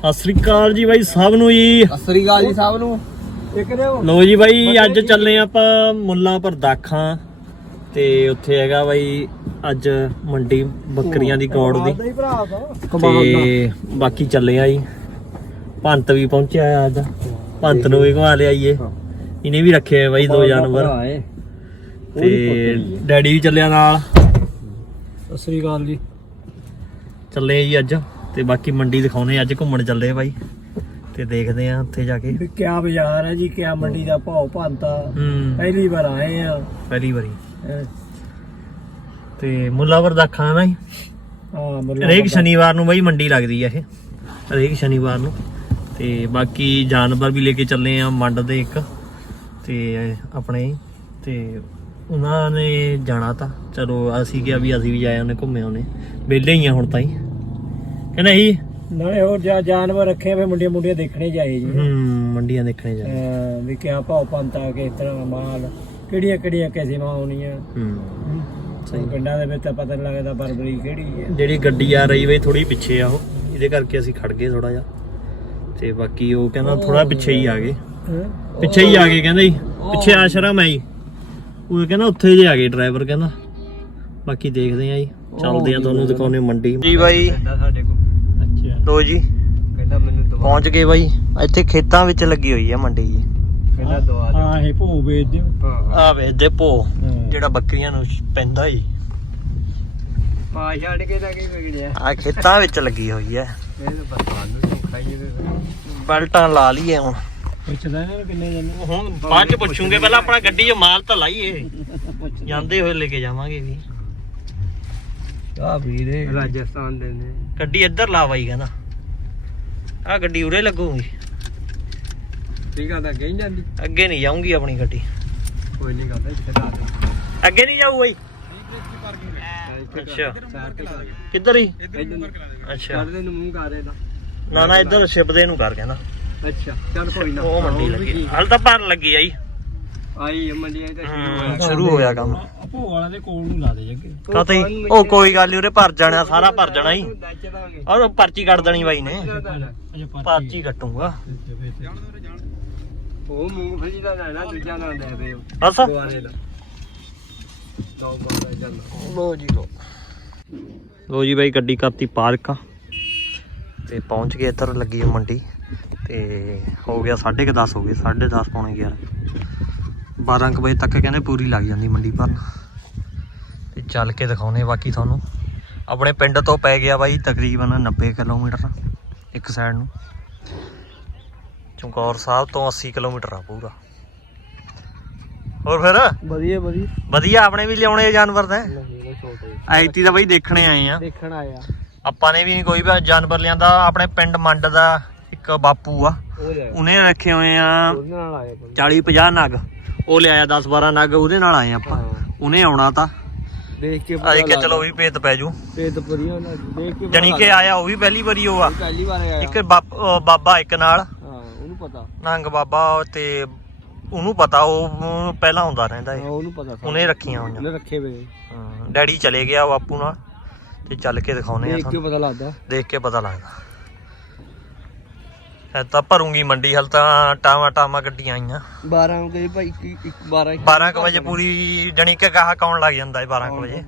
ਸਤਿ ਸ੍ਰੀ ਅਕਾਲ ਜੀ ਬਾਈ ਸਭ ਨੂੰ ਜੀ। ਸਤਿ ਸ੍ਰੀ ਅਕਾਲ ਜੀ ਸਭ ਨੂੰ। ਇੱਕ ਨੇ ਲੋ ਜੀ ਬਾਈ ਅੱਜ ਚੱਲੇ ਆਪਾਂ ਮੁੱਲਾਂ ਪਰ ਦਾਖਾਂ। ਤੇ ਉੱਥੇ ਹੈਗਾ ਬਾਈ ਅੱਜ ਮੰਡੀ ਬੱਕਰੀਆਂ ਦੀ ਕੌੜ ਦੀ। ਤੇ ਬਾਕੀ ਚੱਲੇ ਆ ਜੀ। ਪੰਤ ਵੀ ਪਹੁੰਚਿਆ ਆ ਅੱਜ। ਪੰਤ ਨੂੰ ਵੀ ਘੁਮਾ ਲਿਆਈਏ। ਇਹਨੇ ਵੀ ਰੱਖੇ ਆ ਬਾਈ ਦੋ ਜਾਨਵਰ। ਤੇ ਡੈਡੀ ਵੀ ਚੱਲਿਆ ਨਾਲ। ਸਤਿ ਸ੍ਰੀ ਅਕਾਲ ਜੀ। ਚੱਲੇ ਜੀ ਅੱਜ। ਤੇ ਬਾਕੀ ਮੰਡੀ ਦਿਖਾਉਣੇ ਅੱਜ ਘੁੰਮਣ ਚੱਲੇ ਆ ਬਾਈ। ਤੇ ਦੇਖਦੇ ਆ ਉੱਥੇ ਜਾ ਕੇ। ਕਿਆ ਬਾਜ਼ਾਰ ਹੈ ਜੀ ਕਿਆ ਮੰਡੀ ਦਾ ਭਾਅ ਭੰਤਾ। ਹੂੰ। ਪਹਿਲੀ ਵਾਰ ਆਏ ਆ। ਪਹਿਲੀ ਵਾਰੀ। ਤੇ ਮੁੱਲਾਵਰ ਦਾਖਾਂ ਨਾ ਜੀ। ਹਾਂ ਮੁੱਲਾ ਹਰੇਕ ਸ਼ਨੀਵਾਰ ਨੂੰ ਬਈ ਮੰਡੀ ਲੱਗਦੀ ਆ ਇਹ। ਹਰੇਕ ਸ਼ਨੀਵਾਰ ਨੂੰ। ਤੇ ਬਾਕੀ ਜਾਨਵਰ ਵੀ ਲੈ ਕੇ ਚੱਲੇ ਆ ਮੰਡ ਦੇ ਇੱਕ। ਤੇ ਆਪਣੇ ਤੇ ਉਹਨਾਂ ਨੇ ਜਾਣਾ ਤਾਂ। ਚਲੋ ਅਸੀਂ ਕਿਹਾ ਵੀ ਅਸੀਂ ਵੀ ਜਾਏ ਉਹਨੇ ਘੁੰਮੇ ਉਹਨੇ। ਵਿਹਲੇ ਹੀ ਆ ਹੁਣ ਤਾਂ ਹੀ ਕਹਿੰਦਾ ਹੀ ਨਾਲੇ ਹੋਰ ਜਾ ਜਾਨਵਰ ਰੱਖੇ ਵੇ ਮੁੰਡੇ ਮੁੰਡੇ ਦੇਖਣੇ ਜਾਏ ਜੀ। ਹੂੰ ਮੰਡੀਆਂ ਦੇਖਣੇ ਜਾ ਅਹ ਵੀ ਕਿਆ ਭਾਅ ਭੰਤਾ ਕਿਸ ਤਰ੍ਹਾਂ ਮਾਲ ਕਿਹੜੀਆਂ ਕਿਹੜੀਆਂ ਕਿਸਮਾਂ ਆਉਣੀਆਂ। ਹੂੰ ਸਹੀ। ਪਿੰਡਾਂ ਦੇ ਵਿੱਚ ਤਾਂ ਪਤਾ ਨਹੀਂ ਲੱਗਦਾ ਬਰਬਰੀ ਕਿਹੜੀ ਹੈ ਜਿਹੜੀ ਗੱਡੀ ਆ ਰਹੀ ਬਈ ਥੋੜੀ ਪਿੱਛੇ ਆ ਉਹ ਇਹਦੇ ਕਰਕੇ ਅਸੀਂ ਖੜ ਗਏ ਥੋੜਾ ਜਿਹਾ। ਤੇ ਬਾਕੀ ਉਹ ਕਹਿੰਦਾ ਥੋੜਾ ਪਿੱਛੇ ਹੀ ਆ ਗਏ। ਪਿੱਛੇ ਹੀ ਆ ਗਏ ਕਹਿੰਦਾ ਜੀ ਪਿੱਛੇ ਆਸ਼ਰਮ ਹੈ ਜੀ। ਉਹ ਕਹਿੰਦਾ ਉੱਥੇ ਜੇ ਆ ਗਏ ਡਰਾਈਵਰ ਕਹਿੰਦਾ। ਬਾਕੀ ਦੇਖਦੇ ਆ ਜੀ ਚੱਲਦੇ ਆ ਤੁਹਾਨੂੰ ਦਿਖਾਉਣੇ ਮੰਡੀ। ਜੀ ਬਾਈ। ਸਾਡੇ ਕੋਲ। ਲੋ ਜੀ। ਕਹਿੰਦਾ ਮੈਨੂੰ ਦਵਾ ਪਹੁੰਚ ਗਏ ਬਾਈ। ਇੱਥੇ ਖੇਤਾਂ ਵਿੱਚ ਲੱਗੀ ਹੋਈ ਆ ਮੰਡੀ ਜੀ। ਕਹਿੰਦਾ ਦਵਾ ਹਾਂ ਇਹ ਭੂ ਵੇਚ ਦਿਓ ਆ ਵੇਚਦੇ ਭੋ ਜਿਹੜਾ ਬੱਕਰੀਆਂ ਨੂੰ ਪੈਂਦਾ ਜੀ। ਪਾ ਛੱਡ ਕੇ ਤਾਂ ਕੀ ਵਿਗੜਿਆ ਆ ਖੇਤਾਂ ਵਿੱਚ ਲੱਗੀ ਹੋਈ ਆ। ਇਹ ਤਾਂ ਬਸ ਸਾਨੂੰ ਖਾਈਏ ਬੈਲਟਾਂ ਲਾ ਲਈਏ ਹੁਣ। ਪੁੱਛਦਾ ਇਹਨਾਂ ਨੂੰ ਕਿੰਨੇ ਜਣੇ ਹੁਣ ਬਾਅਦ ਚ ਪੁੱਛੂਗੇ ਪਹਿਲਾਂ ਆਪਣਾ ਗੱਡੀ 'ਚ ਮਾਲ ਤਾਂ ਲਾਈਏ। ਜਾਂਦੇ ਹੋਏ ਲੈ ਕੇ ਜਾਵਾਂਗੇ ਵੀ। ਆ ਵੀਰੇ। ਰਾਜਸਥਾਨ ਦੇ ਨੇ। ਗੱਡੀ ਇੱਧਰ ਲਾ ਬਾਈ ਕਹਿੰਦਾ। ਆ ਗੱਡੀ ਉਰੇ ਲੱਗੂਗੀ। ਠੀਕ ਆ ਤਾਂ ਗਈ ਜਾਂਦੀ। ਅੱਗੇ ਨਹੀਂ ਜਾਊਂਗੀ ਆਪਣੀ ਗੱਡੀ। ਕੋਈ ਨਹੀਂ ਗੱਲ ਇੱਥੇ ਲਾ ਦੇ। ਅੱਗੇ ਨਹੀਂ ਜਾਊ ਬਾਈ। ਅੱਛਾ। ਕਿੱਧਰ ਹੀ? ਅੱਛਾ। ਨੂੰ ਮੂੰਹ ਕਰ ਇਹਦਾ। ਨਾ ਨਾ ਇੱਧਰ ਛਿਪਦੇ ਨੂੰ ਕਰ ਕਹਿੰਦਾ। ਅੱਛਾ ਚੱਲ ਕੋਈ ਨਾ। ਉਹ ਮੰਡੀ ਲੱਗੀ। ਹਲ ਤਾਂ ਭਰਨ ਲੱਗੀ ਆਈ। ਆਈ ਮੰਡੀ ਆਈ ਤਾਂ ਸ਼ੁਰੂ ਹੋਇਆ ਕੰਮ। ਭੋ ਵਾਲਾ ਦੇ ਕੋਲ ਨੂੰ ਲਾ ਦੇ ਜੱਗੇ। ਕਾਤੇ ਉਹ ਕੋਈ ਗੱਲ ਨਹੀਂ ਉਰੇ ਭਰ ਜਾਣਾ ਸਾਰਾ ਭਰ ਜਾਣਾ ਹੀ। ਦੱਚਦਾਂਗੇ ਔਰ ਪਰਚੀ ਕੱਢ ਦੇਣੀ ਬਾਈ ਨੇ। ਅੱਛਾ ਪਰਚੀ ਕੱਟੂਗਾ। ਉਹ ਮੂੰਗਫਲੀ ਦਾ ਲੈਣਾ ਦੂਜਾ ਨਾ ਦੇ ਦੇ ਬਸ। ਦੁਆਰੇ ਦਾ। ਲਓ ਮਾਰਾ ਚੱਲ ਲੋ ਜੀ ਲੋ ਲੋ ਜੀ ਬਾਈ ਗੱਡੀ ਕਰਤੀ ਪਾਰਕ ਤੇ ਪਹੁੰਚ ਗਏ ਇੱਧਰ ਲੱਗੀ ਮੰਡੀ। ਤੇ ਹੋ ਗਿਆ 10:30 ਹੋ ਗਏ 10:30 ਪੌਣੇ 11 12 ਕੁ ਵਜੇ ਤੱਕ ਕਹਿੰਦੇ ਪੂਰੀ ਲੱਗ ਜਾਂਦੀ ਮੰਡੀ ਭਰਨ। ਤੇ ਚੱਲ ਕੇ ਦਿਖਾਉਨੇ ਬਾਕੀ ਤੁਹਾਨੂੰ। ਆਪਣੇ ਪਿੰਡ ਤੋਂ ਪੈ ਗਿਆ ਬਾਈ ਤਕਰੀਬਨ 90 ਕਿਲੋਮੀਟਰ ਇੱਕ ਸਾਈਡ ਨੂੰ। ਚਮਕੌਰ ਸਾਹਿਬ ਤੋਂ 80 ਕਿਲੋਮੀਟਰ ਆ ਪੂਰਾ। ਹੋਰ ਫਿਰ? ਵਧੀਆ ਵਧੀਆ। ਵਧੀਆ ਆਪਣੇ ਵੀ ਲਿਆਉਣੇ ਜਾਨਵਰ ਤਾਂ। ਐਤੀ ਤਾਂ ਬਈ ਦੇਖਣੇ ਆਏ ਆ। ਦੇਖਣ ਆਇਆ ਆਪਾਂ ਨੇ ਵੀ ਕੋਈ ਵੀ ਜਾਨਵਰ ਲਿਆਂਦਾ ਆਪਣੇ ਪਿੰਡ ਮੰਡ ਦਾ ਇੱਕ ਬਾਪੂ ਆ। ਉਹਨੇ ਰੱਖੇ ਹੋਏ ਆ ਉਹਦੇ ਨਾਲ ਆਇਆ ਕੋਈ। 40 50 ਨਗ। ਉਹ ਲਿਆਇਆ 10 12 ਨਗ ਉਹਦੇ ਨਾਲ ਆਏ ਆਪਾਂ। ਉਹਨੇ ਆਉਣਾ ਤਾਂ। ਦੇਖ ਕੇ ਅਸੀਂ ਕਿ ਚਲੋ ਵੀ ਭੇਤ ਪੈ ਜੂ। ਪੇਟ ਵਧੀਆ ਨਾ ਦੇਖ ਕੇ ਜਣੀ ਕਿ ਆਇਆ ਉਹ ਵੀ ਪਹਿਲੀ ਵਾਰੀ ਉਹ ਆ। ਪਹਿਲੀ ਵਾਰ ਆਇਆ। ਇੱਕ ਬਾਪ- ਅਹ ਬਾਬਾ ਇੱਕ ਨਾਲ। ਹਾਂ ਉਹਨੂੰ ਪਤਾ। ਨੰਗ ਬਾਬਾ ਤੇ ਉਹਨੂੰ ਪਤਾ ਉਹ ਉਹਨੂੰ ਪਹਿਲਾਂ ਆਉਂਦਾ ਰਹਿੰਦਾ ਹਾਂ ਏ ਉਹਨੂੰ ਪਤਾ ਸਾਰਾ। ਉਹਨੇ ਰੱਖੀਆਂ ਹੋਈਆਂ। ਉਹਨੇ ਰੱਖੇ ਵੇ। ਹਾਂ, ਡੈਡੀ ਚਲੇ ਗਿਆ ਬਾਪੂ ਨਾਲ ਤੇ ਚੱਲ ਕੇ ਦਿਖਾਉਨੇ ਆ ਦੇਖ ਕੇ ਤੁਹਾਨੂੰ। ਪਤਾ ਲੱਗਦਾ। ਦੇਖ ਕੇ ਪਤਾ ਲੱਗਦਾ। ਐ ਤਾਂ ਭਰੂੰਗੀ ਮੰਡੀ ਹਲ ਤਾਂ ਟਾਵਾ ਟਾਵਾ ਗੱਡੀਆਂ ਆਈਆਂ। 12 ਵਜੇ ਭਾਈ 1 12 12 ਕੁ ਵਜੇ ਪੂਰੀ ਜਣੀ ਕਿ ਗਾਹਕ ਆਉਣ ਲੱਗ ਜਾਂਦਾ ਹੈ 12 ਕੁ ਵਜੇ।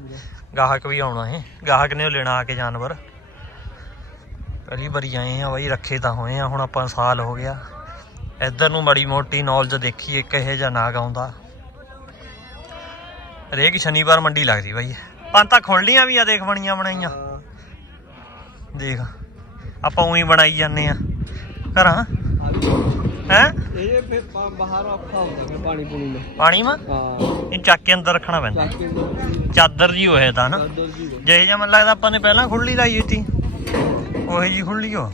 ਗਾਹਕ ਵੀ ਆਉਣਾ ਹੈ। ਗਾਹਕ ਨੇ ਉਹ ਲੈਣਾ ਆ ਕੇ ਜਾਨਵਰ। ਪਹਿਲੀ ਵਾਰੀ ਆਏ ਆ ਬਾਈ ਰੱਖੇ ਤਾਂ ਹੋਏ ਆ ਹੁਣ ਆਪਾਂ ਸਾਲ ਹੋ ਗਿਆ। ਇੱਧਰ ਨੂੰ ਮੜੀ ਮੋਟੀ ਨੌਲੇਜ ਦੇਖੀ ਇੱਕ ਇਹ ਜਿਹਾ ਨਾਗ ਆਉਂਦਾ। ਹਰੇਕ ਸ਼ਨੀਵਾਰ ਮੰਡੀ ਲੱਗਦੀ ਬਾਈ। ਪੰਜ ਤਾਂ ਖੁੱਲਦੀਆਂ ਵੀ ਆ ਦੇਖ ਬਣੀਆਂ ਬਣਾਈਆਂ। ਦੇਖ ਆਪਾਂ ਉਹੀ ਬਣਾਈ ਜਾਂਦੇ ਆ। ਘਰਾਂ? ਹੈ? ਇਹ ਫੇ ਬਾਹਰ ਔਖਾ ਹੁੰਦਾ ਫਿਰ ਪਾਣੀ ਪੂਣੀ ਦਾ। ਪਾਣੀ ਮਾ ਹਾਂ। ਇਹ ਚੱਕ ਕੇ ਅੰਦਰ ਰੱਖਣਾ ਪੈਂਦਾ। ਚੱਕ ਕੇ ਚਾਦਰ ਜੀ ਹੋਇਆ ਤਾਂ ਨਾ। ਚਾਦਰ ਜੀ ਜੇ ਜਿਹਾ ਮੈਨੂੰ ਲੱਗਦਾ ਆਪਾਂ ਨੇ ਪਹਿਲਾਂ ਖੁੱਲੀ ਲਾਈ ਹੋਈ ਸੀ ਉਹੀ ਜੀ ਖੁੱਲੀ ਹੋ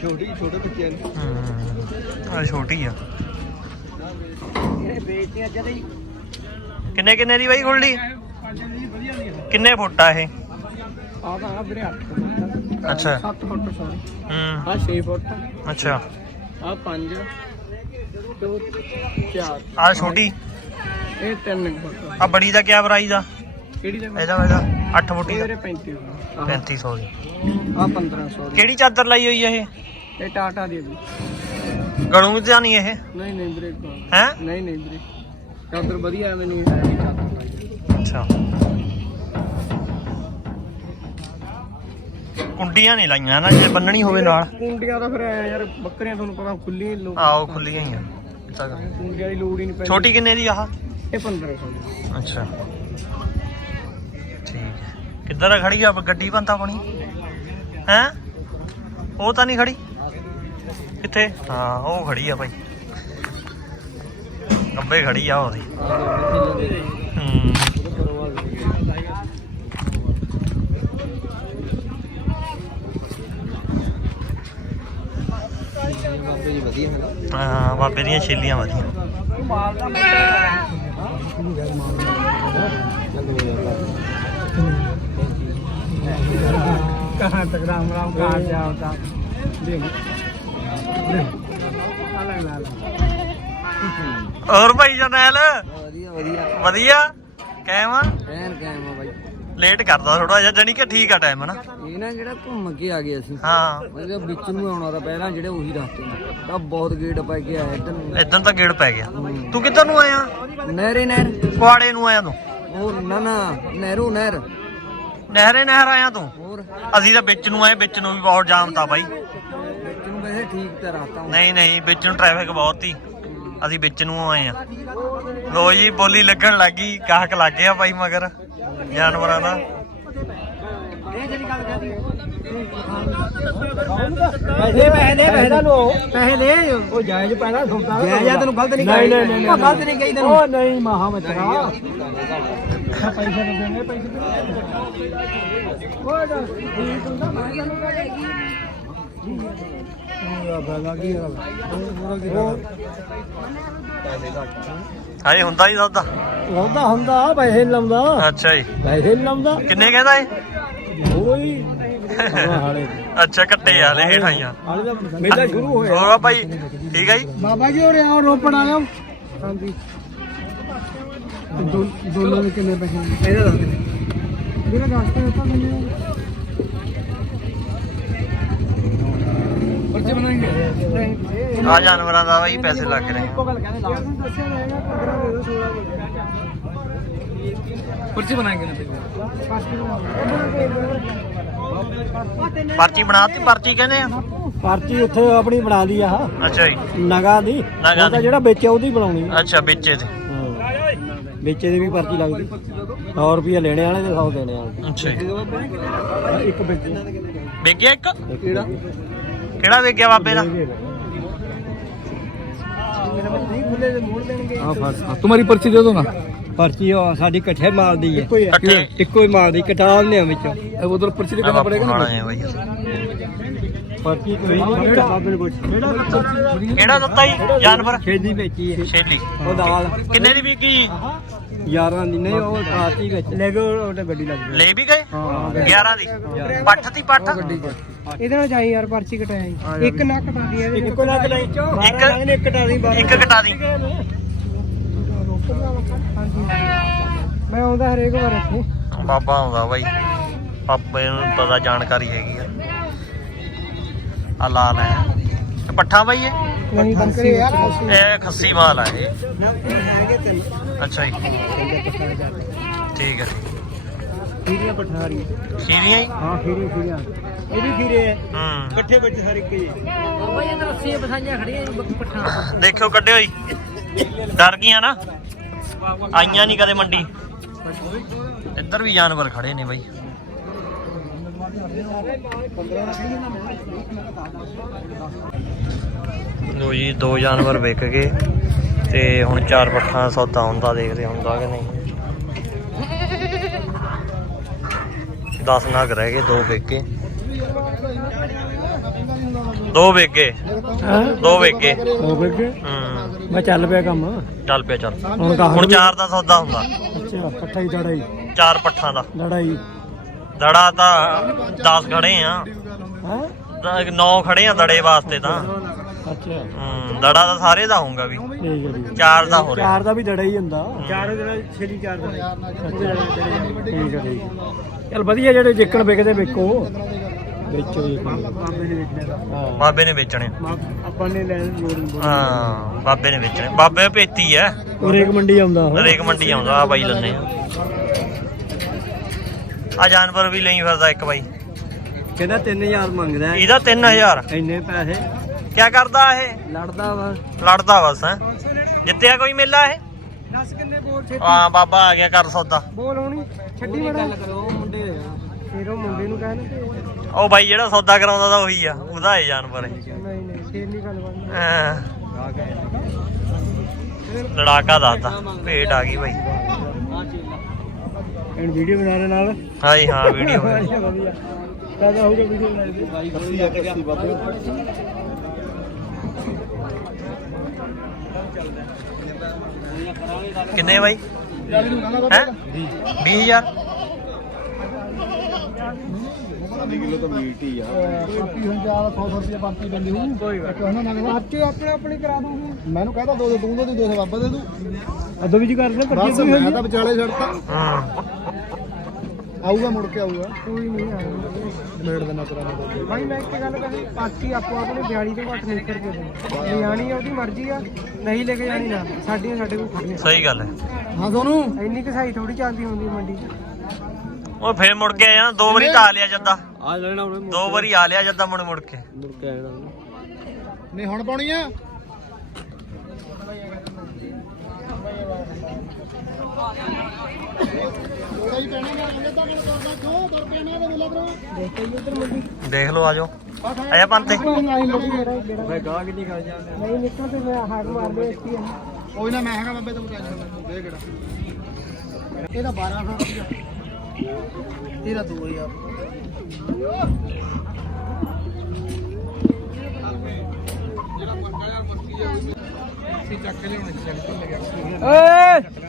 ਛੋਟੀ ਛੋਟੇ ਬੱਚਿਆਂ ਨੂੰ ਹੂੰ। ਆ ਛੋਟੀ ਆ। ਇਹ ਵੇਚਦੇ ਅੱਜ ਦੇ ਕਿੰਨੇ ਕਿੰਨੇ ਦੀ ਬਾਈ ਖੁੱਲੀ ਕਿੰਨੇ ਫੁੱਟ ਆ ਇਹ? ਆ ਤਾਂ ਆ ਵੀਰੇ 8 ਅੱਛਾ। 7 ਫੁੱਟ ਸੌਰੀ। ਹੂੰ। ਆ 6 ਫੁੱਟ। ਅੱਛਾ। ਆ 5 ਦੋ 4 ਆ ਛੋਟੀ? ਇਹ 3 ਫੁੱਟ। ਆ ਬੜੀ ਦਾ ਕਿਆ ਪ੍ਰਾਈਸ ਆ? ਕਿਹੜੀ ਦਾ? ਇਹਦਾ ਇਹਦਾ 8 ਫੁੱਟੀ ਦਾ। ਵੀਰੇ 35 3500 ਦੀ। ਆ 1500 ਦੀ। ਕਿਹੜੀ ਚਾਦਰ ਲਾਈ ਹੋਈ ਆ ਇਹ? ਇਹ ਟਾਟਾ ਦੇ ਗਣੂ ਜਾਂ ਨਹੀਂ ਇਹ? ਨਹੀਂ ਨਹੀਂ ਵੀਰੇ ਹੈ? ਨਹੀਂ ਨਹੀਂ ਵੀਰੇ ਚਾਦਰ ਵਧੀਆ ਐਵੇਂ ਨਹੀਂ ਹੈ ਚਾਦਰ ਅੱਛਾ। ਕੁੰਡੀਆਂ ਨਹੀਂ ਲਾਈਆਂ ਨਾ ਜੇ ਬੰਨਣੀ ਹੋਵੇ ਨਾਲ। ਕੁੰਡੀਆਂ ਦਾ ਫਿਰ ਐਂ ਯਾਰ ਬੱਕਰੀਆਂ ਤੁਹਾਨੂੰ ਪਤਾ ਖੁੱਲੀਆਂ ਹੀ ਲੋਕ ਆਓ ਖੁੱਲੀਆਂ ਹੀ ਆ। ਤਾਂ ਗੱਲ। ਕੁੰਡੀਆਂ ਦੀ ਲੋੜ ਹੀ ਨਹੀਂ ਪੈਂਦੀ। ਛੋਟੀ ਕਿੰਨੇ ਦੀ ਆਹ? ਇਹ 1500 ਦੀ। ਅੱਛਾ। ਠੀਕ ਹੈ। ਕਿੱਧਰ ਆ ਖੜੀ ਆ? ਗੱਡੀ ਬੰਤਾ ਬਣੀ ਹੈ? ਉਹ ਤਾਂ ਨਹੀਂ ਖੜੀ? ਕਿੱਥੇ? ਹਾਂ ਉਹ ਖੜੀ ਆ ਭਾਈ ਗੱਬੇ ਖੜੀ ਆ ਉਹਦੀ। ਹੂੰ। ਹਾਂ ਬਾਬੇ ਦੀਆਂ ਛੇਲੀਆਂ ਵਧੀਆ। ਕਹਾਂ ਹੋਰ ਭਾਈ ਜਨੈਲ ਵਧੀਆ ਵਧੀਆ। ਵਧੀਆ? ਕਾਇਮ ਆ? ਐਨ ਕਾਇਮ ਆ ਬਾਈ। ਲੇਟ ਕਰਦਾ ਥੋੜਾ ਜਿਹਾ ਜਾਨੀ ਕਿ ਠੀਕ ਆ ਟਾਈਮ ਹਨਾ? ਇਹ ਨਾ ਜਿਹੜਾ ਘੁੰਮ ਕੇ ਆ ਗਏ ਅਸੀਂ। ਹਾਂ। ਉਹਦੇ ਵਿੱਚ ਨੂੰ ਆਉਣਾ ਤਾਂ ਪਹਿਲਾਂ ਜਿਹੜੇ ਉਹੀ ਰਸਤੇ ਨੇ। ਤਾਂ ਬਹੁਤ ਗੇਟ ਪੈ ਕੇ ਆਇਆ ਇੱਧਰ ਨੂੰ। ਇਦਾਂ ਤਾਂ ਗੇੜ ਪੈ ਗਿਆ। ਤੂੰ ਕਿੱਧਰ ਨੂੰ ਆਇਆ? ਨਹਿਰੇ ਨਹਿਰ। ਕੁਆੜੇ ਨੂੰ ਆਇਆ ਤੂੰ। ਉਹ ਨਾ ਨਾ। ਨਹਿਰੂ ਨਹਿਰ। ਨਹਿਰੇ ਨਹਿਰ ਆਇਆ ਤੂੰ? ਹੋਰ। ਅਸੀਂ ਤਾਂ ਵਿੱਚ ਨੂੰ ਆਏ ਵਿੱਚ ਨੂੰ ਵੀ ਬਹੁਤ ਜਾਮ ਤਾ ਬਾਈ। ਵਿੱਚ ਨੂੰ ਵੈਸੇ ਠੀਕ ਤਾਂ ਰਸਤਾ ਨਹੀਂ ਨਹੀਂ ਵਿੱਚ ਨੂੰ ਟ੍ਰੈਫਿਕ ਬਹੁਤ ਸੀ ਅਸੀਂ ਵਿੱਚ ਨੂੰ ਆਏ ਆ। ਲੋ ਜੀ ਬੋਲੀ ਲੱਗਣ ਲੱਗੀ ਕਾਹਕ ਲੱਗ ਗਿਆ ਭਾਈ ਮਗਰ ਜਾਨਵਰਾਂ ਦਾ। ਪੈਸੇ ਪੈਸੇ ਦੇ ਪੈਸੇ ਲੋ ਪੈਸੇ ਦੇ। ਉਹ ਜਾਇਜ਼ ਪੈਣਾ ਸੌਦਾ ਜਾਇਜ਼ ਤੈਨੂੰ ਗਲਤ ਨਹੀਂ ਕਹੀ। ਨਹੀਂ ਨਹੀਂ ਗਲਤ ਨਹੀਂ ਕਹੀ ਤੈਨੂੰ। ਉਹ ਨਹੀਂ ਮਹਾ ਮਚਰਾ ਪੈਸੇ ਦੇ ਦੇਣੇ ਪੈਸੇ ਉਹ ਜਾ ਹੁੰਦਾ ਮੈਂ ਤੈਨੂੰ ਕਹੇਗੀ ਹਾਏ ਹੁੰਦਾ ਹੀ ਸੌਦਾ। ਲਾਉਂਦਾ ਹੁੰਦਾ ਪੈਸੇ ਨੀ ਲਾਉਂਦਾ। ਅੱਛਾ ਜੀ। ਪੈਸੇ ਨੀ ਲਾਉਂਦਾ। ਕਿੰਨੇ ਕਹਿੰਦਾ ਏ ਹੋਈ ਹਾਲੇ ਅੱਛਾ ਕੱਟੇ ਆ ਲੈ ਹੇਠਾਈਆਂ ਹਾਲੇ ਦਾ ਮੇਲਾ ਸ਼ੁਰੂ ਹੋਇਆ। ਹੋਗਾ ਭਾਈ ਠੀਕ ਹੈ ਜੀ? ਬਾਬਾ ਜੀ ਹੋਰੇ ਆਓ ਰੋਪੜ ਆਇਓ ਹਾਂਜੀ। ਦੋ ਦੋਨਾਂ ਕਿੰਨੇ ਪੈਸੇ ਇਹਦਾ ਦੱਸ ਦੇ। ਵੀਰੇ ਦੱਸ ਦੇ ਆਪਾਂ ਕਿੰਨੇ ਬਣਾਏਂਗੇ ਆ ਜਾਨਵਰਾਂ ਦਾ ਬਾਈ ਪੈਸੇ ਲੱਗ ਰਹੇ ਆ। ਗੱਲ ਕਹਿੰਦੇ ਲਾ ਦੱਸਿਆ ਜਾਏਗਾ 15 ਦੇ ਦੋ 16 ਪਰਚੇ ਬਣਾਏਂਗੇ ਪਰਚੀ ਬਣਾਤੀ ਪਰਚੀ ਕਹਿੰਦੇ ਆ? ਪਰਚੀ ਉੱਥੇ ਆਪਣੀ ਬਣਾ ਲਈ ਆ। ਅੱਛਾ ਜੀ। ਨਗਾ ਦੀ। ਨਗਾਂ ਦੀ। ਜਿਹੜਾ ਵਿੱਚ ਆ ਉਹਦੀ ਬਣਾਉਣੀ ਆ। ਅੱਛਾ ਵਿੱਚੇ ਤੇ। ਵਿੱਚ ਦੀ ਵੀ ਪਰਚੀ ਲੱਗਦੀ। 100 ਰੁਪਏ ਲੈਣੇ ਵਾਲੇ ਤੇ 100 ਦੇਣੇ ਵਾਲੇ। ਅੱਛਾ ਇੱਕ ਵਿੱਚ ਵੇਚ ਗਿਆ ਇੱਕ ਕਿਹੜਾ ਕਿਹੜਾ ਵੇਚ ਗਿਆ ਬਾਬੇ ਦਾ? ਹਾਂ ਫੜ। ਤੁਹਾਡੀ ਪਰਚੀ ਦੇ ਦੋ ਨਾ। ਪਰਚੀ ਉਹ ਸਾਡੀ ਇਕੱਠੇ ਮਾਲ ਦੀ ਹੈ। ਇਕੱਠੇ? ਇੱਕੋ ਹੀ? ਮਾਲ ਦੀ ਕਟਾਲ ਨੇ ਵਿੱਚ। ਉਧਰ ਪਰਚੀ ਆ ਬਾਪੂ ਨਾਲ ਆਏ ਆ ਬਾਈ। ਪਰਚੀ ਕੋਈ ਕਿਹੜਾ ਦਿੱਤਾ? ਜੀ? ਜਾਨਵਰ? ਖੇਦੀ ਵੇਚੀ ਹੈ। ਛੇਲੀ ਉਹ ਦਾਲ। ਕਿੰਨੇ ਦੀ ਵਿਕੀ ਯਾਰਾਂ ਦੀ। ਨਹੀਂ ਉਹ ਪਾਰਟੀ ਵਿੱਚ। ਲੈ ਕੇ ਉਹ ਤੇ ਗੱਡੀ ਲੱਗ ਲੈ ਵੀ ਗਏ? ਹਾਂ 11 ਦੀ? ਪੱਠ ਦੀ ਪੱਠ? ਇਹਦੇ ਨਾਲ ਜਾਈ ਯਾਰ ਪਰਚੀ ਕਟਾਈ। ਇੱਕ ਨਾ ਕਟਾ ਦੀ ਇਹਦੇ ਇੱਕੋ ਨਾ ਕਟਾਈ ਚੋ। ਇੱਕ ਇੱਕ ਕਟਾ ਦੀ ਇੱਕ ਕਟਾ ਦੀ। ਮੈਂ ਆਉਂਦਾ ਹਰੇਕ ਵਾਰ ਇੱਥੇ। ਬਾਬਾ ਆਉਂਦਾ ਬਾਈ। ਪਾਪੇ ਨੂੰ ਪਤਾ ਜਾਣਕਾਰੀ ਹੈਗੀ ਆ। ਆ ਲਾਲ ਹੈ ਇਹ ਪੱਠਾ ਬਾਈ ਇਹ? ਨਹੀਂ ਬੱਕਰੇ ਯਾਰ। ਇਹ ਖੱਸੀ ਮਾਲ ਤਿੰਨ। ਅੱਛਾ ਜੀ। ਠੀਕ ਹੈ ਖੀਰੀਆਂ ਪਠਾਰੀ ਖੀਰੀਆਂ ਹੀ? ਹਾਂ ਖੀਰੀ ਖੀਰੀਆਂ। ਇਹ ਵੀ ਖੀਰੇ ਹੈ ਹੂੰ। ਇਕੱਠੇ ਵਿੱਚ ਹਰ ਇੱਕ ਜੀ। ਬਾਬਾ ਤਾਂ ਰੱਸੀਆਂ ਬਸਾਈਆਂ ਖੜੀਆਂ ਪਠਾਰ ਦੇਖਿਓ ਕੱਢਿਓ ਜੀ। ਡਰ ਗਈਆਂ ਨਾ। ਆਈਆਂ ਨਹੀਂ ਕਦੇ ਮੰਡੀ। ਇੱਧਰ ਵੀ ਜਾਨਵਰ ਖੜੇ ਨੇ ਬਾਈ। ਲੋ ਜੀ ਦੋ ਜਾਨਵਰ ਵਿਕ ਗਏ ਤੇ ਹੁਣ ਚਾਰ ਪੱਠਾਂ ਦਾ ਸੌਦਾ ਹੁੰਦਾ ਦੇਖਦੇ ਹੁੰਦਾ ਕਿ ਨਹੀਂ। 10 ਨਗ ਰਹਿ ਗਏ ਦੋ ਵਿਕ ਦੋ ਵਿਕ ਗਏ ਦੋ ਵਿਕ ਗਏ ਹੋ ਗਏ ਹੂੰ। ਮੈਂ ਚੱਲ ਪਿਆ ਕੰਮ। ਚੱਲ ਪਿਆ ਚੱਲ। ਹੁਣ ਹੁਣ ਚਾਰ ਦਾ ਸੌਦਾ ਹੁੰਦਾ। ਅੱਛਾ ਇਕੱਠਾ ਹੀ ਲੜਾਈ ਚਾਰ ਪੱਠਾਂ ਦਾ। ਲੜਾਈ ਦੜਾ ਤਾਂ 10 ਖੜੇ ਆ। ਹੈ? 9 ਖੜੇ ਆ ਦੜੇ ਵਾਸਤੇ ਤਾਂ। ਅੱਛਾ। ਹੂੰ ਦੜਾ ਤਾਂ ਸਾਰੇ ਦਾ ਹੋਊਗਾ ਵੀ। ਠੀਕ ਹੈ ਜੀ ਚਾਰ ਦਾ ਹੋ ਰਿਹਾ। ਚਾਰ ਦਾ ਵੀ ਲੜਾ ਹੀ ਹੁੰਦਾ। ਚਾਰ ਦਾ ਛੇਲੀ ਚਾਰ ਦਾ। ਠੀਕ ਹੈ ਠੀਕ ਹੈ। ਚਲ ਵਧੀਆ ਜਿਹੜੇ ਜਿੱਕਣ ਵਿਕਦੇ ਵਿਕੋ ਵੇਚੋ ਜੀ ਬਾਬੇ ਨੇ ਵੇਚਣਾ ਹਾਂ। ਬਾਬੇ ਨੇ ਵੇਚਣੇ। ਆਪਾਂ ਨੇ ਲੈਣ ਲੋੜ ਨਹੀਂ। ਹਾਂ ਬਾਬੇ ਨੇ ਵੇਚਣੇ। ਬਾਬੇ ਭੇਤੀ ਐ ਹਰੇਕ ਮੰਡੀ ਆਉਂਦਾ ਹਰੇਕ ਮੰਡੀ ਆਉਂਦਾ ਆ ਬਾਈ ਲੰਨੇ ਆ। ਜਾਨਵਰ ਵੀ ਲਈ ਫਿਰਦਾ ਇੱਕ ਬਾਈ। ਕਹਿੰਦਾ 3000 ਮੰਗਦਾ ਇਹਦਾ 3000 ਇੰਨੇ ਪੈਸੇ। ਕਿਆ ਕਰਦਾ ਇਹ? ਲੜਦਾ ਵਾ। ਲੜਦਾ ਬਸ ਹੈ। ਜਿੱਤਿਆ ਕੋਈ ਮੇਲਾ ਇਹ? ਦੱਸ ਕਿੰਨੇ ਬੋਲ ਹਾਂ ਬਾਬਾ ਆ ਗਿਆ ਕਰ ਸੌਦਾ। ਬੋਲ ਹੋਣੀ। ਛੱਡੀ ਮੜਾ। ਗੱਲ ਕਰੋ ਉਹ ਮੁੰਡੇ ਫਿਰ ਉਹ ਮੁੰਡੇ ਨੂੰ ਕਹਿਣਾ ਉਹ ਬਾਈ ਜਿਹੜਾ ਸੌਦਾ ਕਰਾਉਂਦਾ ਤਾਂ ਉਹੀ ਆ ਉਹਦਾ ਇਹ ਜਾਨਵਰ ਹੈ ਨਹੀਂ ਨਹੀਂ ਫੇਰ ਨਹੀਂ ਗੱਲ ਬਣਨੀ ਹਾਂ। ਲੜਾਕਾ ਦੱਸਦਾ ਭੇਡ ਆ ਗਈ ਬਾਈ। ਐਂਡ ਵੀਡੀਓ ਬਣਾ ਰਹੇ ਨਾਲ? ਹਾਈ ਹਾਂ ਵੀਡੀਓ ਵਧੀਆ ਕਾਹਦਾ ਹੋਊਗਾ ਵੀਡੀਓ ਬਣਾ ਦੇ। ਬਾਈ ਕੱਸੀ ਆ ਕੱਸੀ ਬਾਬੇ ਕਿੰਨੇ ਬਾਈ? ਹੈ? 20000 ਕਿਲੋ ਤਾਂ ਮੀਟ ਹੀ ਆ। ਬਾਕੀ ਹੁਣ ਜ਼ਿਆਦਾ 100 ਰੁਪਏ ਬਾਕੀ ਬੰਦੀ ਹੂੰ ਕੋਈ ਗੱਲ ਉਹਨਾਂ ਨਾਲ ਆਪੇ ਆਪਣੇ ਆਪਣੇ ਕਰਾ ਦੂੰਗੇ ਮੈਨੂੰ ਕਹਦਾ ਦੋ ਦੋ ਤੂੰ ਦੋ ਦੋ ਬਾਬਾ ਦੇ ਦੂ ਅਦੋਂ ਵੀ ਜੀ ਕਰਦੇ ਬਸ ਮੈਂ ਤਾਂ ਵਿਚਾਲੇ ਛੱਡਤਾ। ਹੂੰ। ਆਊਗਾ ਮੁੜ ਕੇ ਆਊਗਾ। ਕੋਈ ਨਹੀਂ ਮੇੜ ਦਾ ਨਕਰਾ ਭਾਈ ਮੈਂ ਇੱਕ ਗੱਲ ਕਹੀ ਪਾਰਟੀ ਆਪੋ ਆਪਣੇ ਦਿਹਾੜੀ ਤੋਂ ਘੱਟ ਨਹੀਂ ਕਰਕੇ ਦੇ ਲਿਆਣੀ ਆ ਉਹਦੀ ਮਰਜ਼ੀ ਆ ਨਹੀਂ ਲੈ ਕੇ ਜਾਣੀ ਨਾ। ਸਾਡੀਆਂ ਸਾਡੇ ਕੋਲ ਖੜੀਆਂ। ਸਹੀ ਗੱਲ ਹੈ। ਹਾਂ ਸੋਨੂੰ? ਇੰਨੀ ਕਸਾਈ ਥੋੜੀ ਚੱਲਦੀ ਹੁੰਦੀ ਮੰਡੀ 'ਚ। ਉਹ ਫੇਰ ਮੁੜ ਕੇ ਆਇਆ ਦੋ ਵਾਰੀ ਤਾਂ ਆ ਲਿਆ ਜੱਦਾ। ਆ ਲੈਣਾ ਉਹਨੇ ਦੋ ਵਾਰੀ ਆ ਲਿਆ ਜੱਦਾ ਮੁੜ ਮੁੜ ਕੇ। ਮੁੜ ਕੇ ਆਇਆ ਨਹੀਂ ਹੁਣ ਪਾਉਣੀ ਆ? ਦੇਖ ਲਓ ਆਜੋ ਆਇਆ ਪੰਤੇ ਮੈਂ ਗਾਹ ਕਿੰਨੀ ਖਾ ਜਾਂਦਾ ਨਹੀਂ ਨਿਕਲ ਤੇ ਮੈਂ ਹਾਕ ਮਾਰ ਲਿਆ ਇੱਥੇ ਕੋਈ ਨਾ ਮੈਂ ਹੈਗਾ ਬਾਬੇ ਤੋਂ ਟੈਨਸ਼ਨ ਦੇ ਕਿਹੜਾ ਇਹਦਾ 1200 ਰੁਪਇਆ ਤੇਰਾ 2000 ਓਏ!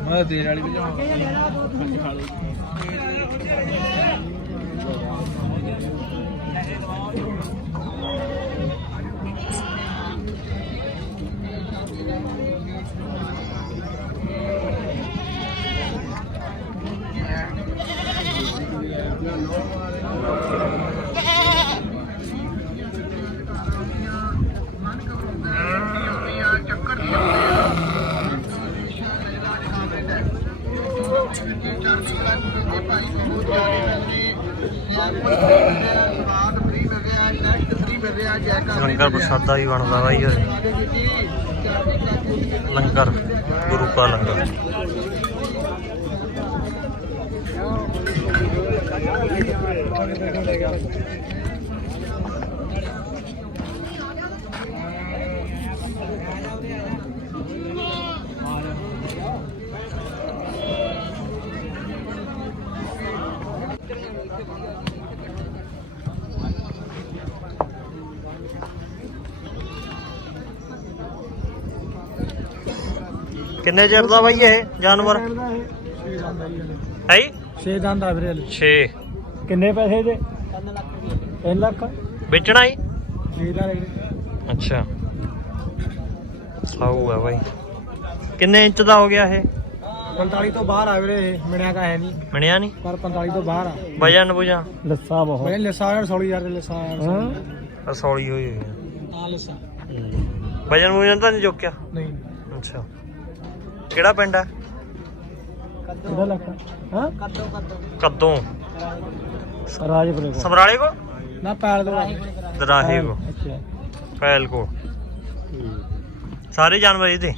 ਮੈਂ ਦੇਰ ਵਾਲੀ ਵੀ ਲੰਗਰ ਪ੍ਰਸ਼ਾਦਾ ਵੀ ਬਣਦਾ ਬਾਈ ਹੋਰੇ ਲੰਗਰ ਗੁਰੂ ਕਾ ਲੰਗਰ। ਕਿੰਨੇ ਚਿਰ ਦਾ ਬਾਈ ਇਹ ਜਾਨਵਰ? ਹੈ? ਛੇ ਦੰਦ ਆ ਵੀਰੇ 6 ਕਿੰਨੇ ਪੈਸੇ ਦੇ 3 ਲੱਖ। ਵੇਚਣਾ ਹੀ? 6 ਲੱਖ ਅੱਛਾ। ਸਾਊ ਹੈ ਬਾਈ। ਕਿੰਨੇ ਇੰਚ ਦਾ ਹੋ ਗਿਆ ਇਹ? 45 ਤੋਂ ਬਾਹਰ ਆ ਵੀਰੇ ਇਹ। ਮਿਣਿਆ ਕਾ ਹੈ ਨਹੀਂ। ਬਣਿਆ ਨਹੀਂ? ਪਰ 45 ਤੋਂ ਬਾਹਰ ਆ। ਵਜਨ ਬੁਝਾ ਲੱਸਾ ਬਹੁਤ। ਮੇਰੇ ਲੱਸਾ ਯਾਰ 16000 ਦੇ ਲੱਸਾ ਯਾਰ ਹਾਂ। ਰਸੌਲੀ ਹੋਈ ਹੋਈ ਹੈ ਆ ਲੱਸਾ ਵਜਨ ਬੁਝਨ ਤਾਂ ਨਹੀਂ ਚੁੱਕਿਆ? ਨਹੀਂ। ਅੱਛਾ। ਕਿਹੜਾ ਪਿੰਡ ਹੈ ਕਿਹਦਾ ਲੱਖ ਹਾਂ? ਕੱਦੋ। ਕੱਦੋਂ ਕੱਦੋ ਰਾਜਪੁਰੇ ਕੋ ਸਮਰਾਲੇ ਕੋ ਨਾ ਪੈਲ ਦੋ ਦਰਾਹੇ ਕੋ ਅੱਛਾ। ਪੈਲ ਕੋ ਸਾਰੇ ਜਾਨਵਰ ਇਹਦੇ?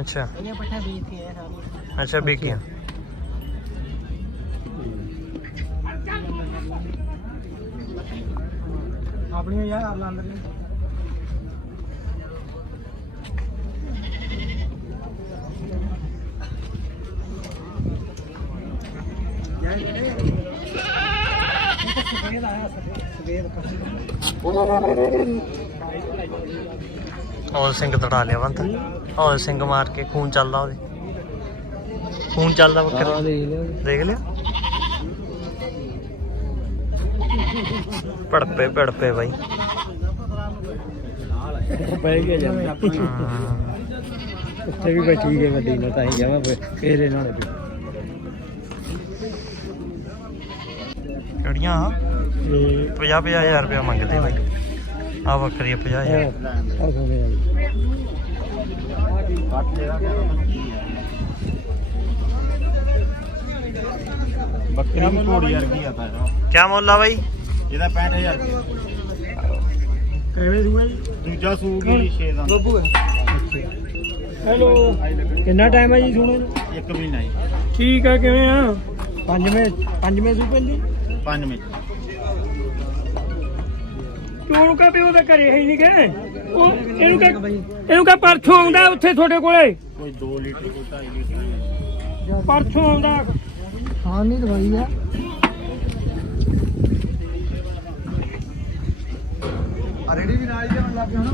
ਅੱਛਾ। ਇਹਨੇ ਪੱਠਾ ਵੇਚਤੀ ਹੈ ਸਾਰੀ ਅੱਛਾ ਵਿਕਿਆ ਆਪਣੀਆਂ ਯਾਰ ਲਾਂਦਰ ਨੇ ਔਲ ਸਿੰਘ ਤੜਾ ਲਿਆ ਬੰਤ। ਔਲ ਸਿੰਘ ਮਾਰ ਕੇ ਖੂਨ ਚੱਲਦਾ ਉਹਦੇ। ਖੂਨ ਚੱਲਦਾ ਬੱਕਰੇ ਦੇਖ ਲਿਆ। ਪੜਪੇ ਪੜਪੇ ਬਾਈ। ਪੈ ਗਿਆ। ਉੱਥੇ ਵੀ ਬੈਠੀ ਗਏ ਗੱਡੀ ਨਾਲ ਤਾਂ ਹੀ ਜਾਵਾਂ ਫੇਰ ਇਹਨਾਂ ਨੇ। ਕਿਹੜੀਆਂ ਇਹ 50 50000 ਰੁਪਇਆ ਮੰਗਦੇ ਬਾਈ। ਆ ਬੱਕਰੀ ਆ 50000 ਆ ਸੋਨੇ ਵਾਲੀ ਬੱਕਰੀ ਦੀ ਘੋੜੀ ਵਰਗੀ ਆ ਤਾਂ ਕਿਆ ਮੁੱਲ ਆ ਬਾਈ? ਇਹਦਾ 65000 ਕਿਵੇਂ ਦੂਆ ਜੀ ਦੂਜਾ ਸੂਗੀ 6 ਦਾ। ਬੱਬੂ ਹੈਲੋ। ਕਿੰਨਾ ਟਾਈਮ ਹੈ ਜੀ ਨੂੰ? ਇੱਕ ਮਹੀਨਾ ਹੀ ਠੀਕ ਆ ਕਿਵੇਂ ਆ? ਪੰਜਵੇਂ ਪੰਜਵੇਂ ਸੂ ਪੈਂਦੀ? ਪੰਜ ਮਿੰਟ। ਤੂੰ ਕਾ ਪਿਓ ਦਾ ਘਰੇ ਹੈ ਨਹੀਂ ਗਏ। ਉਹ ਇਹਨੂੰ ਕਹ ਇਹਨੂੰ ਕਹ ਪਰਸੋਂ ਆਉਂਦਾ ਉੱਥੇ ਤੁਹਾਡੇ ਕੋਲੇ। ਕੋਈ 2 ਲੀਟਰ ਕੋਈ 2.5 ਲੀਟਰ ਪਰਸੋਂ ਆਉਂਦਾ। ਹਾਂ ਨਹੀਂ ਦਵਾਈ ਆ। ਰੇੜੀ ਵੀ ਨਾਲ ਹੀ ਜਾਣ ਲੱਗ ਗਿਆ ਨਾ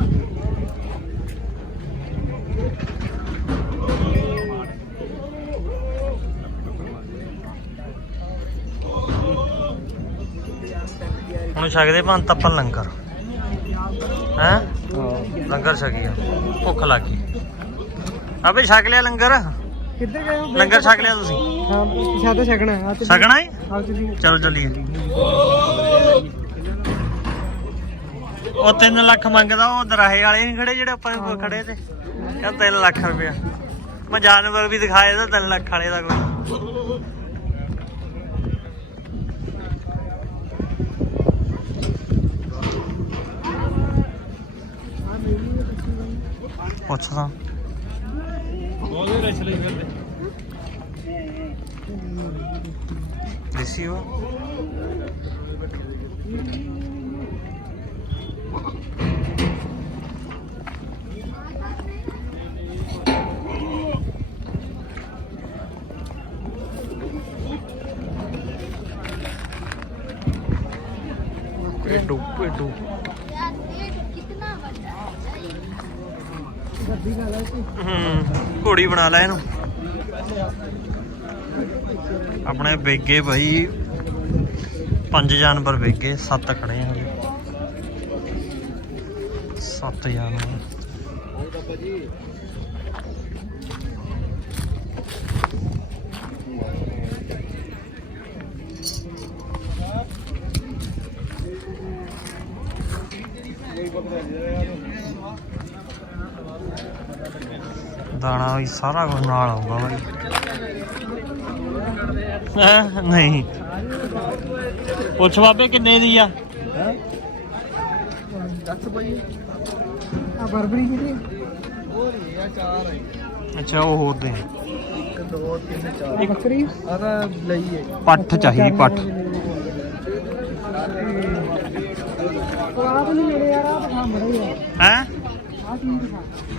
ਹੁਣ ਛਕਦੇ ਭਾਂ ਤੱਪਲ ਲੰਗਰ। ਹੈ? ਲੰਗਰ ਛਕੀਆ ਭੁੱਖ ਲੱਗ ਗਈ। ਅਬੇ ਛਕ ਲਿਆ ਲੰਗਰ? ਕਿੱਥੇ ਗਏ ਹੋ? ਲੰਗਰ ਛਕ ਲਿਆ ਤੁਸੀਂ? ਹਾਂ ਛਕਣਾ ਛਕਣਾ ਚਲੋ ਚੱਲੀਏ। ਉਹ 3 ਲੱਖ ਮੰਗਦਾ ਉਹ ਦਰਾਹੇ ਵਾਲੇ ਨਹੀਂ ਖੜੇ ਜਿਹੜੇ ਆਪਾਂ ਖੜੇ ਤੇ। ਕਹਿੰਦਾ 3 ਲੱਖ ਰੁਪਇਆ। ਮੈਂ ਜਾਨਵਰ ਵੀ ਦਿਖਾਏ ਤਾਂ 3 ਲੱਖ ਵਾਲੇ ਦਾ ਕੋਈ। 아빠 찾아. 레시오. 꿀도 꿀도 ਹੂੰ, ਘੋੜੀ ਬਣਾ ਲੈ ਇਹਨੂੰ। ਆਪਣੇ ਵੇਗੇ ਭਾਈ ਪੰਜ ਜਾਨਵਰ ਵੇਗੇ ਸੱਤ ਖੜੇ ਆ ਸੱਤ ਜਾਨਵਰ। ਦਾਣਾ ਵੀ ਸਾਰਾ ਕੁਝ ਨਾਲ ਆਊਗਾ ਬਾਈ। ਹੈਂ? ਨਹੀਂ। ਪੁੱਛ ਬਾਬੇ ਕਿੰਨੇ ਦੀ ਆ? ਦੱਸ ਭਾਈ ਆ ਬਰਬਰੀ ਕਿਹਦੀ ਅੱਛਾ ਉਹ ਹੋਦੇ ਇੱਕ ਦੋ ਤਿੰਨ ਚਾਰ ਬੱਕਰੀ ਆ ਤਾਂ ਲਈ ਹੈ? ਪੱਠ ਚਾਹੀਦੀ ਆ ਆ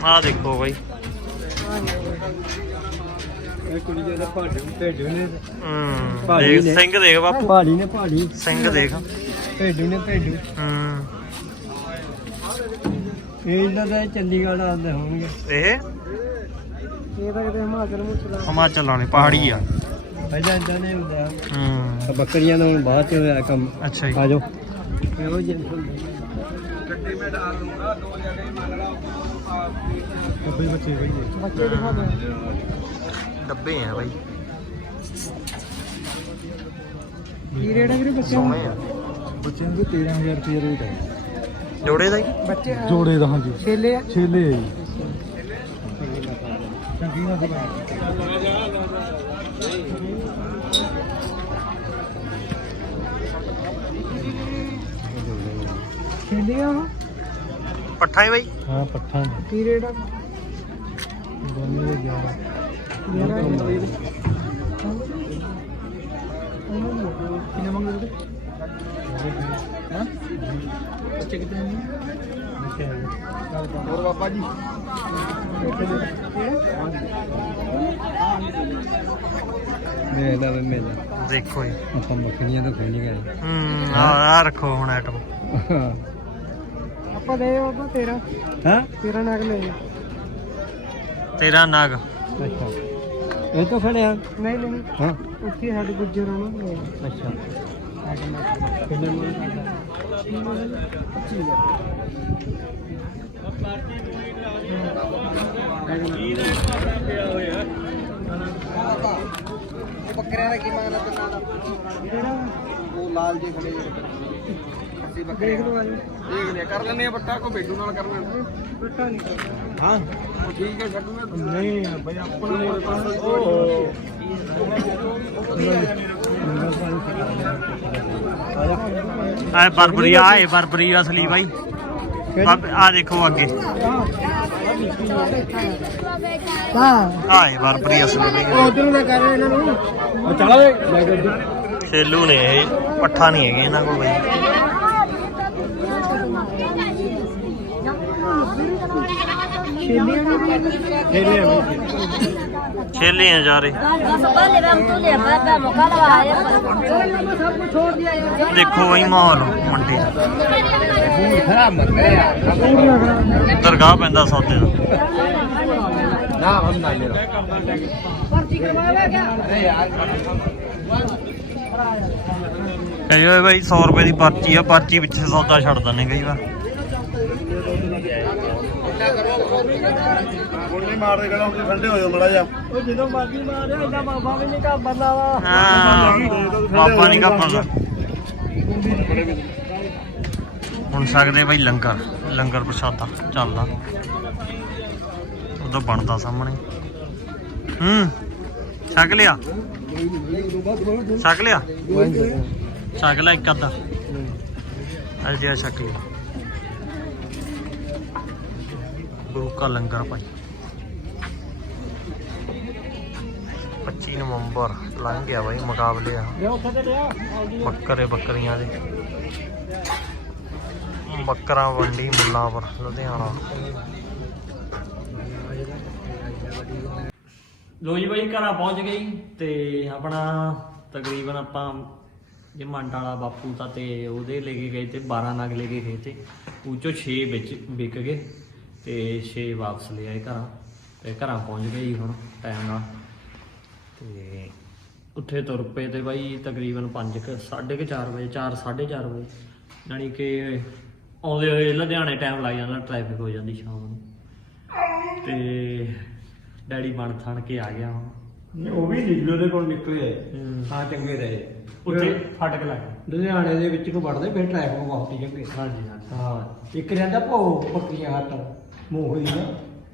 ਆ ਦੇਖੋ ਬਾਈ। ਇਹ ਕੁੜੀ ਜਿਹਦਾ ਭਾਡੇ ਭੇਡੂ ਨੇ ਹੂੰ। ਭਾਜੀ ਦੇਖ ਨੇ। ਸਿੰਘ ਦੇਖ ਬਾਪੂ। ਪਹਾੜੀ ਨੇ ਪਹਾੜੀ ਸਿੰਘ ਦੇਖ। ਭੇਡੂ ਨੇ ਭੇਡੂ। ਹੂੰ। ਇਹ ਇਹਨਾਂ ਦਾ ਚੰਡੀਗੜ੍ਹ ਆਉਂਦੇ ਹੋਣਗੇ। ਇਹ? ਇਹ ਤਾਂ ਕਿਤੇ ਹਿਮਾਚਲ ਮੁਚਲਾ। ਹਿਮਾਚਲ ਵਾਲੇ ਪਹਾੜੀ ਆ। ਪਹਿਲਾਂ ਇਦਾਂ ਨੇ ਹੁੰਦਾ ਹੂੰ। ਬੱਕਰੀਆਂ ਦਾ ਹੁਣ ਬਾਅਦ ਚ ਹੋਇਆ ਕੰਮ। ਅੱਛਾ ਜੀ। ਆ ਜਾਓ। ਇਹੋ ਜਿਹੇ ਹੁੰਦੇ। ਬੱਬੇ ਬੱਚੇ ਬਈ ਬੱਚੇ ਦਿਖਾ ਦੇ ਡੱਬੇ ਆ ਬਾਈ। ਕੀ ਰੇਟ ਹੈ ਵੀਰੇ ਬੱਚਿਆਂ ਸੋਹਣੇ ਆ। ਬੱਚਿਆਂ ਦੇ 13000 ਰੁਪਏ ਰੇਟ ਹੈ ਜੋੜੇ ਦਾ ਹੀ ਬੱਚੇ ਜੋੜੇ ਦਾ ਹਾਂਜੀ। ਛੇਲੇ ਆ। ਛੇਲੇ ਹੈ ਜੀ। ਚੰਗੀ ਨਾ ਛੇਲੇ ਆ। ਉਹ? ਪੱਠਾ ਹੀ ਬਾਈ। ਹਾਂ ਪੱਠਾ ਕੀ ਰੇਟ ਆ? ਦੋਨੇ ਦੇ 11 11 ਕਿੰਨੇ ਮੰਗਦੇ ਹਾਂ? ਬੱਚੇ ਕਿੰਨੇ ਨੇ ਹੋਰ ਬਾਬਾ ਜੀ। ਮੇਲਾ ਵੇ ਮੇਲਾ। ਦੇਖੋ ਜੀ। ਆਪਾਂ ਮੱਖਣੀਆਂ ਤਾਂ ਖੋਣੀ ਗਏ ਹੂੰ ਆ ਰੱਖੋ ਹੁਣ ਆਈਟਮ ਆਪਾਂ ਦੇ ਬਾਬਾ ਤੇਰਾ। ਹਾਂ? ਤੇਰਾ ਨਗ ਲੈ ਤੇਰਾ ਨਾਗ। ਅੱਛਾ। ਇਹ ਤਾਂ ਖੜਿਆ ਨਹੀਂ ਨਹੀਂ ਹਾਂ। ਉੱਥੇ ਸਾਡੇ ਗੁੱਜਰ ਹੋਣਾ ਅੱਛਾ। ਕਿੰਨੇ ਮੁੱਲ ਕਰਦਾ 25000 ਬੱਕਰਿਆਂ ਦਾ ਕੀ ਮੰਗਦਾ ਤੇ ਨਾਲ ਦੋ ਲਾਲ ਜੇ ਖੜੇ ਅਸੀਂ ਬੱਕਰੇ ਦੇਖ ਲਓ ਦੇਖ ਲਿਆ ਕਰ ਲੈਣੇ ਆ ਬੱਟਾ ਕੋ ਬੇਡੂ ਨਾਲ ਕਰਨਾ ਬੱਟਾ ਨਹੀਂ ਹਾਂ। ਠੀਕ ਹੈ ਛੱਡੂਗਾ ਨਹੀਂ ਬਈ ਆਪਣਾ ਉਹ ਆ ਬਰਬਰੀ ਆ ਇਹ ਬਰਬਰੀ ਅਸਲੀ ਬਾਈ। ਆ ਦੇਖੋ ਅੱਗੇ। ਹਾਂ। ਆ ਇਹ ਬਰਬਰੀ ਅਸਲੀ ਬਾਈ। ਉਧਰ ਦਾ ਕਰ ਇਹਨਾਂ ਨੂੰ। ਚਲਾ ਵੇ ਲੈ ਕੇ ਛੇਲੂ ਨੇ ਇਹ ਪੱਠਾ ਨਹੀਂ ਹੈਗੇ ਇਹਨਾਂ ਕੋਲ ਬਾਈ। ਮਾਹੌਲ ਮੰਡੀ ਦਾ। ਦਰਗਾਹ ਪੈਂਦਾ ਸੌਦੇ ਦਾ। ਨਾ ਹਮ ਨਾ ਲੈ ਕਹੇ ਹੋਏ ਬਾਈ 100 ਰੁਪਏ ਦੀ ਪਰਚੀ ਆ ਪਰਚੀ ਪਿੱਛੇ ਸੌਦਾ ਛੱਡ ਦਿੰਦੇ ਕਈ ਵਾਰ। ਹੁਣ ਨਹੀਂ ਮਾਰਦੇ ਕਹਿੰਦਾ ਹੁਣ ਠੰਡੇ ਹੋ ਜਾਓ ਮੜਾ ਜਾ ਉਹ ਜਦੋਂ ਮਰਜ਼ੀ ਮਾਰੇ ਇਹਦਾ ਬਾਬਾ ਵੀ ਨਹੀਂ ਘਾਬਰਦਾ ਵਾ। ਹਾਂ। ਬਾਬਾ ਨਹੀਂ ਕਾਪਣ ਹੁਣ ਸਕਦੇ ਬਾਈ ਲੰਗਰ ਲੰਗਰ ਪ੍ਰਸ਼ਾਦਾ ਚੱਲਦਾ। ਉਹਦਾ ਬਣਦਾ ਸਾਹਮਣੇ। ਹੂੰ ਛਕ ਲਿਆ। ਛਕ ਲਿਆ? ਛਕ ਲਿਆ ਇੱਕ ਅੱਧਾ। ਅਜੇ ਛਕ ਲਿਆ। ਗੁਰੂ ਕਾ ਲੰਗਰ ਭਾਈ। 25 ਨਵੰਬਰ ਲੰਘ ਗਿਆ ਬਾਈ ਮੁਕਾਬਲੇ ਆ। ਬੱਕਰੇ ਬੱਕਰੀਆਂ ਦੇ। ਬੱਕਰਾ ਮੰਡੀ ਮੁੱਲਾਂਪੁਰ ਲੁਧਿਆਣਾ। ਲੋ ਜੀ ਬਾਈ ਘਰਾਂ ਪਹੁੰਚ ਗਈ ਤੇ ਆਪਣਾ ਤਕਰੀਬਨ ਆਪਾਂ ਜੇ ਮੰਡ ਵਾਲਾ ਬਾਪੂ ਤਾਂ ਤੇ ਉਹਦੇ ਲੈ ਕੇ ਗਏ ਤੇ 12 ਨਗ ਲੈ ਕੇ ਗਏ ਤੇ ਉਹ ਚੋਂ 6 ਵਿੱਚ ਵਿਕ ਗਏ। ਤੇ 6 ਵਾਪਸ ਲੈ ਆਏ ਘਰਾਂ ਤੇ ਘਰਾਂ ਪਹੁੰਚ ਗਏ ਜੀ ਹੁਣ ਟਾਈਮ ਨਾਲ। ਤੇ ਉੱਥੇ ਤੁਰ ਪਏ ਤੇ ਬਾਈ ਤਕਰੀਬਨ 5 4:30 ਵਜੇ 4 4:30 ਵਜੇ ਯਾਨੀ ਕਿ ਆਉਂਦੇ ਹੋਏ ਲੁਧਿਆਣੇ ਟਾਈਮ ਲੱਗ ਜਾਂਦਾ ਟ੍ਰੈਫਿਕ ਹੋ ਜਾਂਦੀ ਸ਼ਾਮ ਨੂੰ। ਤੇ ਡੈਡੀ ਬਣ ਥਣ ਕੇ ਆ ਗਿਆ ਹੁਣ। ਉਹ ਵੀ ਨੀਲੋ ਦੇ ਕੋਲ ਨਿਕਲੇ ਹੂੰ। ਹਾਂ ਚੰਗੇ ਰਹੇ। ਉੱਥੇ ਫਟਕ ਲੱਗ ਲੁਧਿਆਣੇ ਦੇ ਵਿੱਚ ਨੂੰ ਵੜਦੇ ਫਿਰ ਟ੍ਰੈਫਿਕ ਬਹੁਤ ਹੀ ਚੰਗੇ। ਹਾਂਜੀ ਹਾਂਜੀ। ਹਾਂ ਇੱਕ ਰਹਿੰਦਾ ਭੋ ਬੱਕਰੀਆਂ ਹੱਟ। ਮੂੰਹ ਹੋਈ ਨਾ।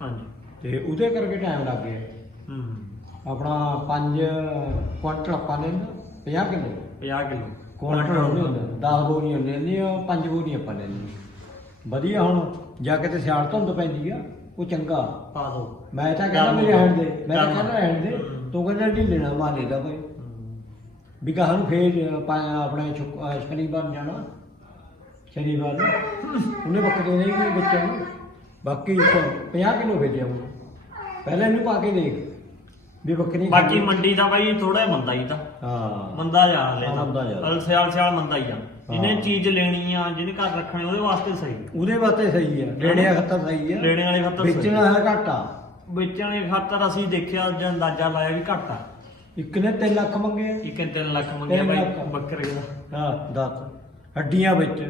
ਹਾਂਜੀ। ਤੇ ਉਹਦੇ ਕਰਕੇ ਟਾਈਮ ਲੱਗ ਗਿਆ। ਹੂੰ। ਆਪਣਾ 5 ਕੁਆਂਟਲ ਆਪਾਂ ਨੇ 50 ਕਿਲੋ। 50 ਕਿਲੋ। ਕੁਆਂਟਲ ਹੁੰਦਾ 10 ਬੋਰੀਆਂ ਲੈਣੀਆਂ 5 ਬੋਰੀਆਂ ਆਪਾਂ ਲੈਣੀਆਂ ਵਧੀਆ ਹੁਣ ਜਾ ਕੇ ਤੇ ਸਿਆਲ ਧੁੰਦ ਪੈਂਦੀ ਆ ਉਹ ਚੰਗਾ। ਪਾ ਦੋ। ਮੈਂ ਤਾਂ ਕਹਿੰਦਾ ਮੇਰੇ ਰਹਿਣ ਦੇ ਮੈਂ ਤਾਂ ਕਹਿੰਦਾ ਰਹਿਣ ਦੇ ਤੂੰ ਕਹਿੰਦਾ ਨਹੀਂ ਲੈਣਾ ਮਾ ਲੈ ਲਾ ਭਾਈ ਵੀ ਕਹਾਂ ਨੂੰ ਫੇਰ ਆਪਣੇ ਸ਼ਨੀਵਾਰ ਨੂੰ ਜਾਣਾ। ਸ਼ਨੀਵਾਰ ਨੂੰ। ਉਹਨੇ ਬੱਕਰੇ ਨਹੀਂ ਗਏ ਬੱਚਿਆਂ ਨੂੰ ਬਾਕੀ 50 ਕਿਲੋ ਭੇਜਿਆ ਉਹ ਪਹਿਲਾਂ ਇਹਨੂੰ ਪਾ ਕੇ ਦੇਖ ਵੀ ਬੱਕਰੀ ਬਾਕੀ ਮੰਡੀ ਦਾ ਬਾਈ ਥੋੜਾ ਮੰਦਾ ਹੀ ਤਾਂ। ਹਾਂ। ਮੰਦਾ ਜਾ ਲੈ ਹਾਂ, ਮੰਦਾ ਜਾ। ਤਾਂ ਸਿਆਲ ਸਿਆਲ ਮੰਦਾ ਹੀ ਆ। ਜਿਹਨੇ। ਚੀਜ਼ ਲੈਣੀ ਆ ਜਿਹਨੇ ਘਰ ਰੱਖਣੀ ਉਹਦੇ ਵਾਸਤੇ ਸਹੀ। ਉਹਦੇ ਵਾਸਤੇ ਸਹੀ ਆ। ਲੈਣੇ ਖਾਤਰ ਸਹੀ ਆ। ਲੈਣੇ ਵਾਲੇ ਖਾਤਰ ਸਹੀ। ਵੇਚਣਾ ਹੈ ਘਾਟਾ ਵੇਚਣ ਦੇ ਖਾਤਰ ਅਸੀਂ ਦੇਖਿਆ ਜਾਂ ਅੰਦਾਜ਼ਾ ਲਾਇਆ ਵੀ ਘੱਟ ਆ। ਇੱਕ ਨੇ 3 ਲੱਖ ਮੰਗੇ ਆ। ਇੱਕ 3 ਲੱਖ ਮੰਗਿਆ ਤਿੰਨ ਬਾਈ ਲੱਖ। ਬੱਕਰੇ ਦਾ। ਹਾਂ ਦੱਸ। ਹੱਡੀਆਂ ਵਿੱਚ।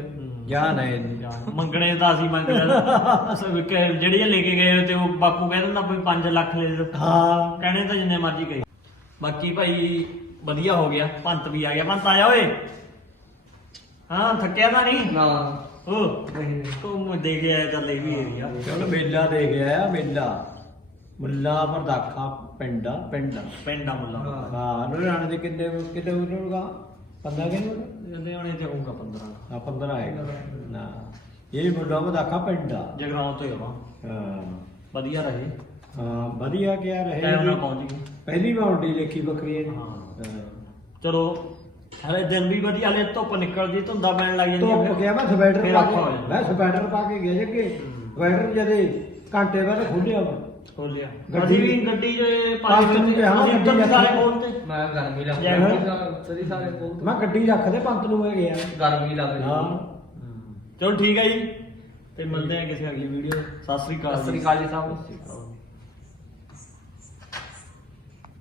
ਜਾਨ ਹੈ ਇਹਦੀ। ਮੰਗਣੇ ਤਾਂ ਅਸੀਂ ਮੰਗ ਲੈਣਾ ਸਭ ਕਿ ਜਿਹੜੀਆਂ ਲੈ ਕੇ ਗਏ ਤੇ ਉਹ ਬਾਪੂ ਕਹਿ ਦਿੰਦਾ ਵੀ 5 ਲੱਖ ਲੈ ਲਓ ਹਾਂ। ਕਹਿਣੇ ਤਾਂ ਜਿੰਨੇ ਮਰਜ਼ੀ ਕਹੇ। ਬਾਕੀ ਭਾਈ ਵਧੀਆ ਹੋ ਗਿਆ। ਭੰਤ ਵੀ ਆ ਗਿਆ। ਭੰਤ ਆਇਆ ਓਏ। ਹਾਂ ਥੱਕਿਆ ਤਾਂ ਨਹੀਂ? ਨਾ। ਓ। ਤੂੰ ਦੇ ਕੇ ਆਇਆ ਚੱਲ ਇਹ ਵੀ ਏਰੀਆ ਚਲ ਮੇਲਾ ਦੇ ਗਿਆ ਮੇਲਾ। ਮੁੱਲਾ ਪਰਦਾਖਾ ਪਿੰਡਾ ਪਿੰਡ ਪਿੰਡ ਆ ਮੁੱਲਾ। ਹਾਂ। ਲੁਧਿਆਣੇ ਦੇ ਕਿੰਨੇ ਕਿਤੇ ਉਹਨੂਗਾ 15 ਕਿਲੋਮੀਟਰ ਲੁਧਿਆਣੇ ਤੇ ਹੋਊਗਾ 15 ਹਾਂ 15 ਆਏਗਾ। ਨਾ ਇਹ ਮੁੱਲਾ ਪਰਦਾਖਾ ਪਿੰਡਾ ਜਗਰਾਉਂ ਤੋਂ ਹੀ ਆਵਾ। ਹਾਂ। ਵਧੀਆ ਰਹੇ। ਹਾਂ ਵਧੀਆ ਕਿਆ ਰਹੇ। ਟਾਈਮ ਨਾਲ ਜੀ। ਪਹੁੰਚ ਗਏ। ਪਹਿਲੀ ਵਾਰ ਡੀ ਦੇਖੀ ਬੱਕਰੀ। ਹਾਂ। ਚਲੋ ਹਲੇ ਦਿਨ ਵੀ ਵਧੀਆ ਹਲੇ ਧੁੱਪ ਨਿਕਲਦੀ ਧੁੰਦਾ ਪੈਣ ਲੱਗ ਜਾਂਦੀ ਧੁੱਪ। ਗਿਆ ਮੈਂ ਸਵੈਟਰ ਪਾ ਕੇ। ਮੈਂ ਸਵੈਟਰ ਪਾ ਕੇ ਗਿਆ ਜੱਗੇ ਸਵੈਟਰ ਜਦੇ ਘੰਟੇ ਬਾਅਦ ਖੁੱਲਿਆ ਵਾ। ਖੋਲਿਆ। ਗੱਡੀ- ਅਸੀਂ ਵੀ ਗੱਡੀ 'ਚ ਪੰਜ ਨੂੰ ਕਿਹਾ ਅਸੀਂ ਉੱਧਰ ਗੱਡੀ ਵੀ ਸਾਰੇ ਰੱਖੀ। ਕੋਲ ਤੇ। ਮੈਂ ਗਰਮੀ ਲੱਗ ਜੈ ਤੇਰੀ ਸਾਰੇ ਕੋਲ ਮੈਂ ਗੱਡੀ ਰੱਖ ਦੇ ਪੰਤ ਨੂੰ ਮੈਂ ਗਿਆ। ਗਰਮੀ ਲੱਗ ਹਾਂ। ਚਲੋ ਠੀਕ ਹੈ ਜੀ ਤੇ ਮਿਲਦੇ ਹਾਂ ਕਿਸੇ ਅਗਲੀ ਵੀਡੀਓ ਸਤਿ ਸ੍ਰੀ ਅਕਾਲ ਸਤਿ ਸ੍ਰੀ ਅਕਾਲ ਜੀ ਸਭ